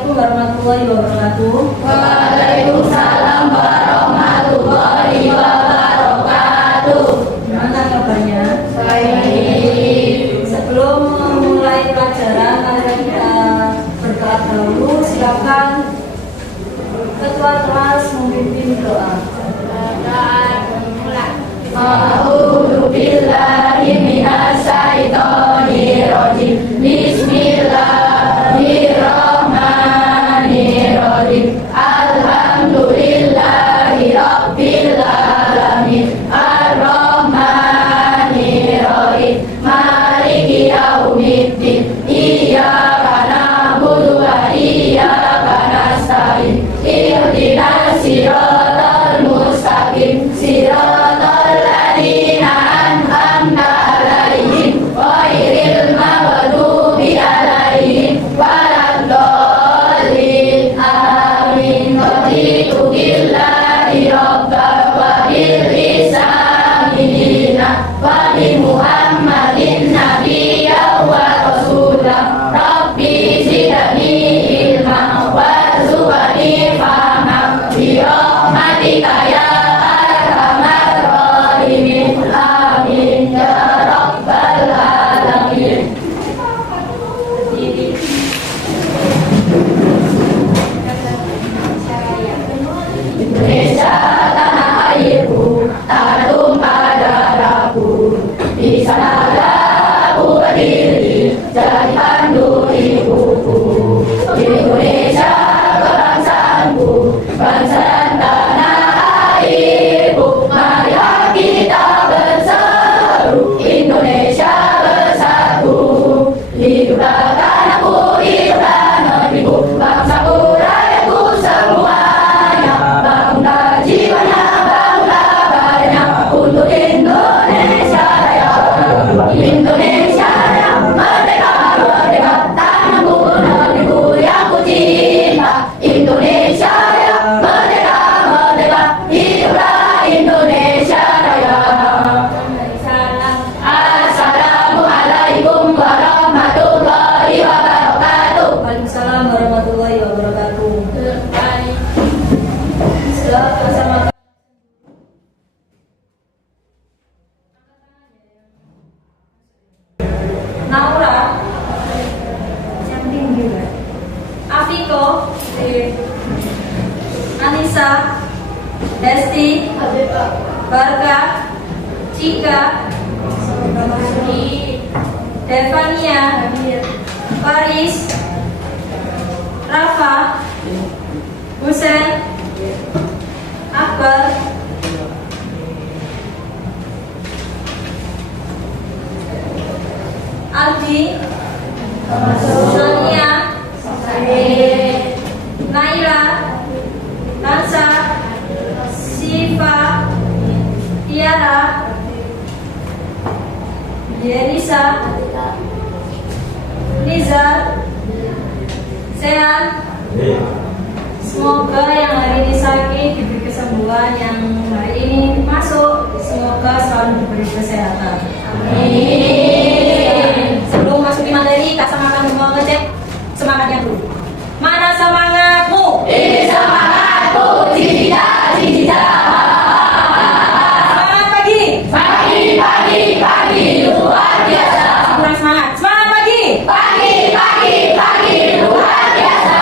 Assalamualaikum warahmatullahi wabarakatuh. Waalaikumsalam warahmatullahi wabarakatuh. Gimana kabarnya? Baik. Sebelum memulai pelajaran, mari kita berdoa dahulu. Silakan ketua kelas memimpin doa. A'udzu billahi minasy syaithanir rajim. Bismillahirrahmanirrahim. Alhamdulillahi rabbil alamin. Arrahmanir rahim. Maliki yaumiddin. Iyyaka na'budu wa iyyaka nasta'in. Ihdinas siratal mustaqim. Siratal ladzina an'amta 'alaihim ghairil maghdubi 'alaihim waladdallin. Amin. Raditu billahi rabban wa bil islami dinan wa bi Muhammadin nabiyyan wa rasulan. Rabbi zidni ilman warzuqni fahman bi rahmatika ya arhamar rahimin. Amin ya rabbal alamin. Indonesia tanah airku, tanah tumpah darahku. Di sanalah aku berdiri, jadi pandu ibuku. Indonesia kebangsaanku, bangsa dan tanah airku. Mari kita berseru, Indonesia bersatu. Hiduplah tanahku, hiduplah negeriku, bangsaku, rakyatku semuanya. Bangunlah jiwanya, bangunlah badannya untuk Indonesia Raya. Indonesia Raya, merdeka, merdeka, tanahku, negeriku yang ku cinta. Indonesia Raya, merdeka, merdeka, hiduplah Indonesia Raya. Assalamualaikum warahmatullahi wabarakatuh. Waalaikumsalam warahmatullahi wabarakatuh. Silakan sama Naura, yang tinggi, Afiko, Anissa, Desti, Barka, Cika, Devania, Paris, Rafa, Husen, Akbar, Aldi, Sonia, Naila, Nansa, Siva, Tiara, Yenisa, Nizar, Sean. Semoga yang hari ini sakit diberi kesembuhan, yang hari ini masuk semoga selalu diberi kesehatan. Amin. Sebelum masuk di materi, Kak Sama akan mau ngecek semangatnya dulu. Mana semangatmu? Ini semangatku, cicita. Semangat pagi. Pagi, luar biasa. Kurang semangat. Semangat pagi. Pagi, luar biasa.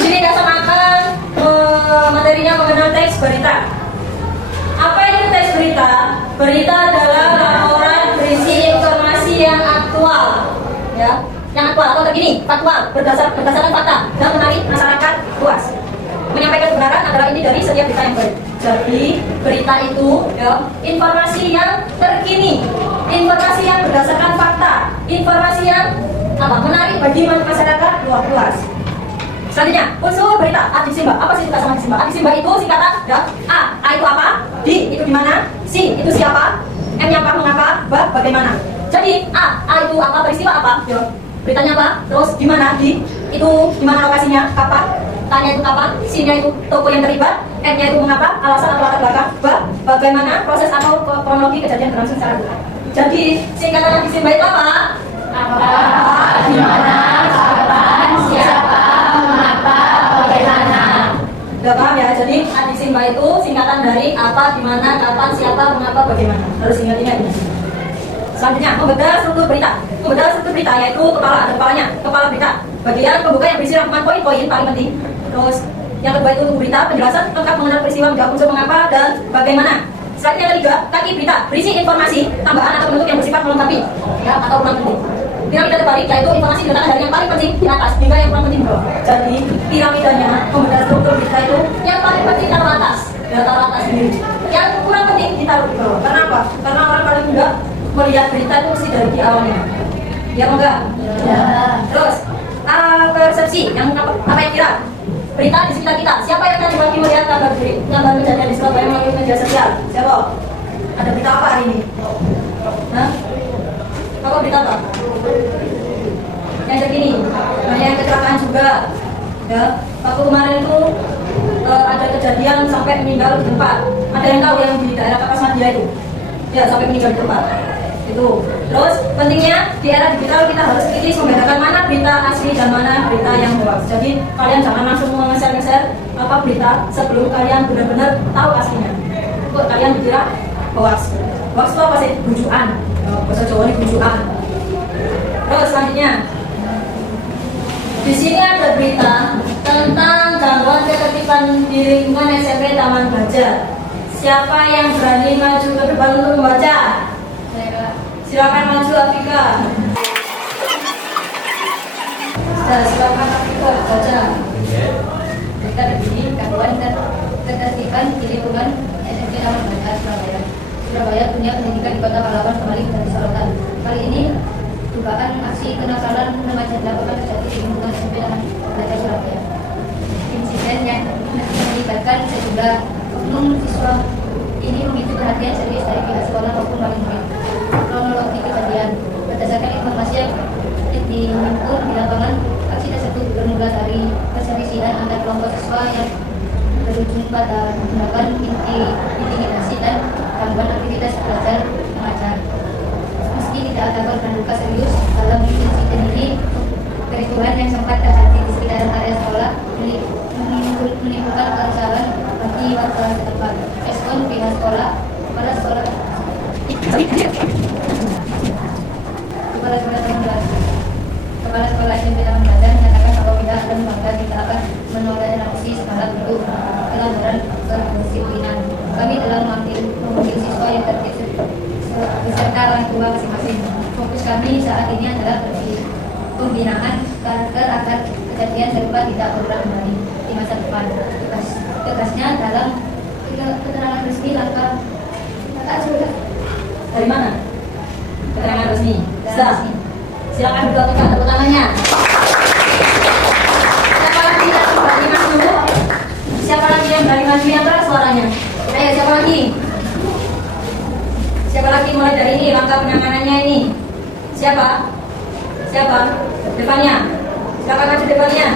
Di sini Kak Sama akan materinya mengenal teks berita. Apa itu teks berita? Berita adalah laporan berisi informasi yang aktual, ya, yang aktual atau terkini, faktual, berdasarkan fakta dan menarik masyarakat luas. Menyampaikan kebenaran adalah inti dari setiap berita yang baik. Jadi berita itu, ya, informasi yang terkini, informasi yang berdasarkan fakta, informasi yang menarik bagi masyarakat luas. Selanjutnya, unsur berita adisimba. Apa sih sama adisimba? Adisimba itu singkatan, ya. A itu apa? D itu di mana? C itu siapa? M-nya apa? Mengapa? B bagaimana? Jadi A itu apa? Peristiwa apa? Ya. Beritanya apa? Terus di mana? D itu di mana lokasinya? Kapan? Tanya itu kapan? C-nya itu toko yang terlibat. M-nya itu mengapa? Alasan atau latar belakang. B bagaimana proses atau kronologi kejadian berlangsung secara detail. Jadi singkatan adisimba itu apa? Apa? Di mana? Adisimba itu singkatan dari apa, di mana, kapan, siapa, mengapa, bagaimana. Harus ingat-ingat ini. Selanjutnya, membedah struktur berita. Membedah struktur berita yaitu kepala, ada kepalanya, kepala berita. Bagian pembuka yang berisi rangkuman poin-poin paling penting. Terus yang kedua itu berita, penjelasan lengkap mengenai peristiwa, menjawab unsur mengapa dan bagaimana. Selanjutnya yang ketiga, kaki berita, berisi informasi, tambahan atau bentuk yang bersifat melengkapi, ya, atau kurang penting. Piramida terbalik yaitu informasi diletakkan dari yang paling penting di atas hingga yang kurang penting di bawah. Jadi piramidanya membedah struktur berita itu yang paling penting taruh atas, ya taruh atas sendiri. Yang kurang penting ditaruh di bawah. Karena apa? Karena orang paling mudah melihat berita itu mesti dari di awalnya. Ya enggak? Ya. Terus persepsi yang apa yang kira? Berita di sekitar kita. Siapa yang tadi pagi melihat kabar kejadian di Surabaya melalui media sosial? Siapa? Ada berita apa hari ini? Hah? Apa berita apa? Yang terkini, banyak kecelakaan juga. Ya, waktu kemarin itu ada kejadian sampai meninggal di tempat. Ada yang tahu yang di daerah Kapasmadia itu? Ya, sampai meninggal di tempat. Itu. Terus pentingnya di era digital kita harus kritis membedakan mana berita asli dan mana berita yang hoax. Jadi kalian jangan langsung nge-share apa berita sebelum kalian benar-benar tahu aslinya. Kok kalian dikira hoax? Hoax itu apa sih? Bujukan. Bahasa Jawa ini bujukan. Terus selanjutnya, di sini ada berita tentang gangguan ketertiban di lingkungan SMP Taman Baja. Siapa yang berani maju ke depan untuk membaca? Silakan maju Afika. Silakan Afika baca. Berita begini, gangguan ketertiban di lingkungan SMP Taman Baja Surabaya. Surabaya punya pendidikan di Kota Pahlawan kembali menjadi sorotan. Kali ini dugaan aksi kenakalan remaja dilakukan terjadi di lingkungan SMP Taman Baja Surabaya. Insiden yang melibatkan sejumlah oknum siswa ini memicu perhatian serius dari pihak sekolah maupun wali murid. Kronologi kejadian berdasarkan informasi yang dihimpun di lapangan, aksi tersebut bermula dari perselisihan antar kelompok siswa yang berujung pada tindakan intimidasi dan gangguan aktivitas belajar mengajar. Meski tidak ada korban luka serius dalam insiden ini, kericuhan yang sempat terjadi di sekitar area sekolah menimbulkan keresahan bagi warga setempat. Respon pihak sekolah, kepala sekolah SMP Taman Baja menyatakan bahwa pihak dan lembaga tidak akan menoleransi segala bentuk pelanggaran kedisiplinan. Kami telah memanggil siswa yang terkait beserta orang tua masing-masing. Fokus kami saat ini adalah pembinaan karakter agar kejadian serupa tidak berulang kembali di masa depan. Tegasnya dalam keterangan resmi langkah sudah. Dari mana? Keterangan resmi. Silakan berdua kita tepuk tangannya. Siapa lagi yang berani maju? Siapa lagi yang berani maju yang keras suaranya? Ayo siapa lagi? Siapa lagi mulai dari ini langkah penanganannya ini? Siapa? Siapa? Depannya. Silakan maju depannya.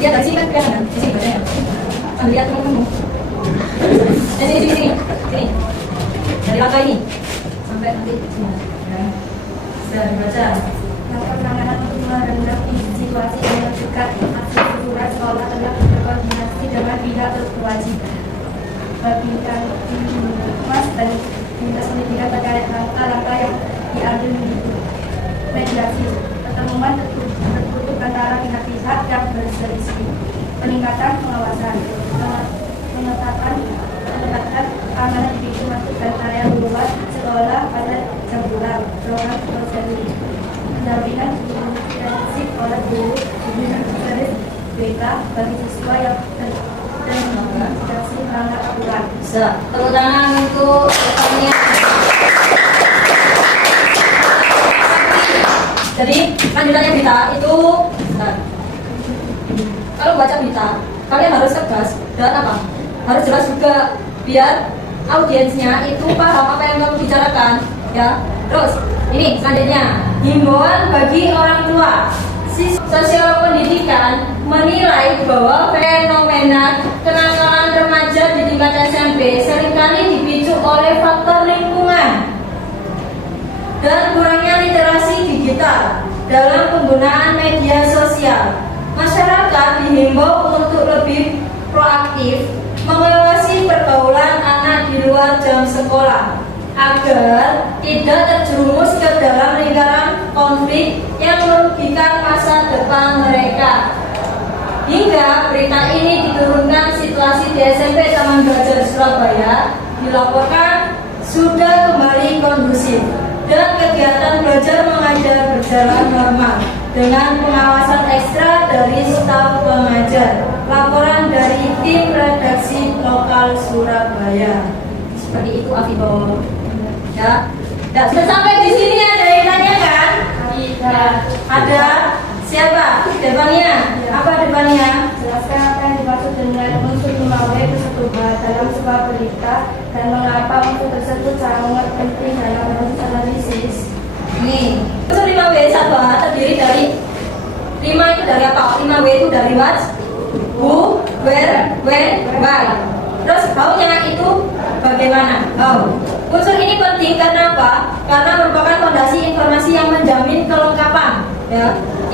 Dia dari sini kan kelihatan? Di sini bacanya. Ambil lihat teman-teman. Sini. Dari langkah ini sampai nanti sini. Sudah dibaca. Lakukan penanganan untuk menghadapi situasi yang dekat. Aksi surat sekolah telah berkoordinasi dengan pihak berwajib. Bagikan Mas dan Dinas Pendidikan terkait langkah-langkah yang diambil mediasi. Pertemuan tertutup antara pihak-pihak yang berselisih. Peningkatan pengawasan, pengetatan keamanan di pintu masuk dan area luar sekolah pada jam pulang, program prosesi, pendampingan intensif oleh guru, spesialis BK bagi siswa yang terintegrasi melanggar aturan. Tepuk tangan untuk rekannya. Jadi lanjutannya berita itu, kalau baca berita, kalian harus tegas dan apa? Harus jelas juga biar audiensnya itu paham apa yang kamu bicarakan, ya. Terus ini selanjutnya himbauan bagi orang tua. Sosiolog pendidikan menilai bahwa fenomena kenakalan remaja di tingkat SMP seringkali dipicu oleh faktor lingkungan dan kurangnya literasi digital dalam penggunaan media sosial. Masyarakat dihimbau untuk lebih proaktif mengawasi pergaulan anak di luar jam sekolah agar tidak terjerumus ke dalam lingkaran konflik yang merugikan masa depan mereka. Hingga berita ini diturunkan, situasi di SMP Taman Gajah Surabaya dilaporkan sudah kembali kondusif dan kegiatan belajar mengajar berjalan normal dengan pengawasan ekstra dari staf pengajar. Laporan dari tim redaksi lokal Surabaya. Seperti itu, Afifo. Ya. Ya, sudah sampai di sini ada yang tanya kan? Tidak. Ada. Siapa? Depannya. Apa depannya? Jelaskan apa yang dimaksud dengan unsur 5W tersebut dalam sebuah berita dan mengapa unsur tersebut sangat penting dalam proses analisis. Nih, unsur 5W1A terdiri dari 5 itu dari apa? 5W itu dari what? Who, where, when, why. Terus how-nya itu bagaimana? How. Unsur ini penting karena apa? Karena merupakan fondasi informasi yang menjamin kelengkapan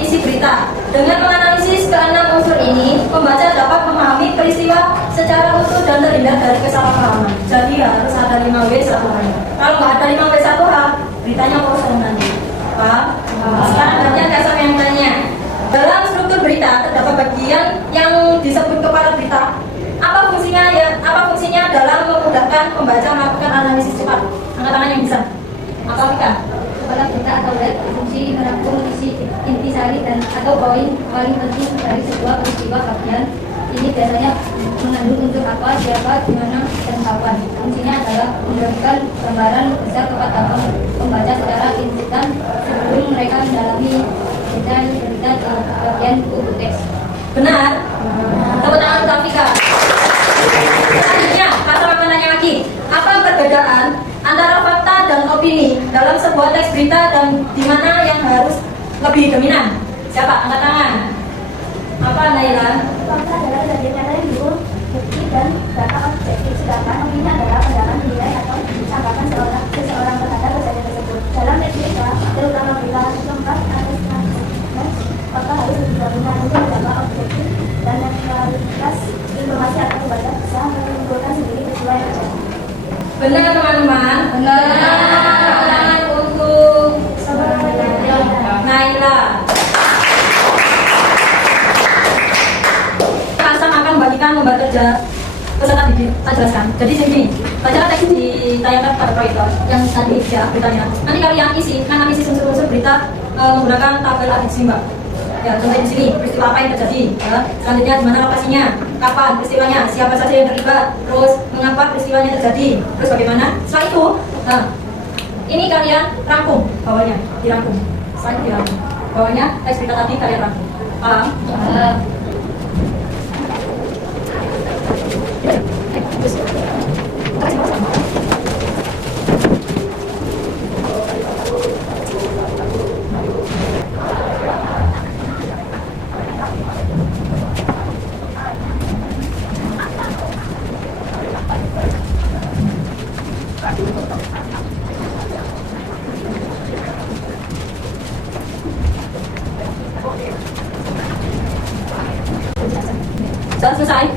isi berita. Dengan menganalisis keenam unsur ini, pembaca dapat memahami peristiwa secara utuh dan terhindar dari kesalahpahaman. Jadi harus ada 5W1A. Kalau nggak ada 5W1A, beritanya kosong nanti. Paham? Sekarang banyak dasar yang tanya. Dalam struktur berita terdapat bagian yang disebut kepala berita. Apa fungsinya dalam memudahkan pembaca melakukan analisis cepat? Angkat tangan yang bisa. Apa Vika? Kepala berita atau head berfungsi merangkum isi intisari dan atau poin paling penting dari sebuah peristiwa bagian. Ini biasanya mengandung unsur apa, siapa, di mana, dan kapan. Fungsinya adalah memberikan gambaran besar kepada pembaca secara instan sebelum mereka mendalami berita di bagian buku teks. Benar. Tepuk tangan untuk Vika. Selanjutnya, pasal akan tanya lagi. Apa perbedaan antara fakta dan opini dalam sebuah teks berita dan di mana yang harus lebih dominan? Siapa? Angkat tangan. Apa Naila? Fakta adalah bagian data yang diurut, bukti dan data objektif, sedangkan opini adalah pandangan nilai atau anggapan seseorang terhadap kejadian tersebut. Dalam teks berita, terutama berita tempat atau fakta harus lebih dominan untuk menjaga objektif dan netralitas informasi agar pembaca bisa menyimpulkan sendiri peristiwa yang terjadi. Benar teman-teman? Benar. Untuk Naila. Kasam akan membagikan lembar kerja peserta didik. Saya jelaskan. Jadi sini, baca teks ditayangkan pada proyektor yang tadi ya beritanya. Nanti kalian isi analisis unsur-unsur berita menggunakan tabel adiksi Mbak. Ya, contoh di sini peristiwa apa yang terjadi, ya. Selanjutnya di mana lokasinya, kapan peristiwanya, siapa saja yang terlibat, terus mengapa peristiwanya terjadi, terus bagaimana. Setelah itu, nah, ini kalian rangkum bawahnya, dirangkum. Setelah itu dirangkum bawahnya teks berita tadi kalian rangkum. Paham? Sudah selesai?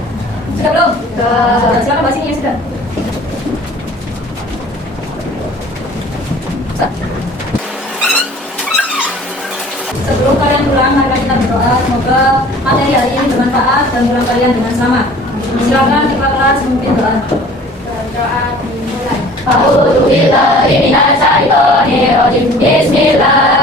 Sudah belum? Sudah. Silakan bahas ini ya sudah. Sebelum kalian pulang, mari kita berdoa. Semoga materi hari ini bermanfaat dan pulang kalian dengan selamat. Silakan kita kelas memimpin doa. Berdoa dimulai. A'udzu billahi minasy syaithanir rajim. Bismillah.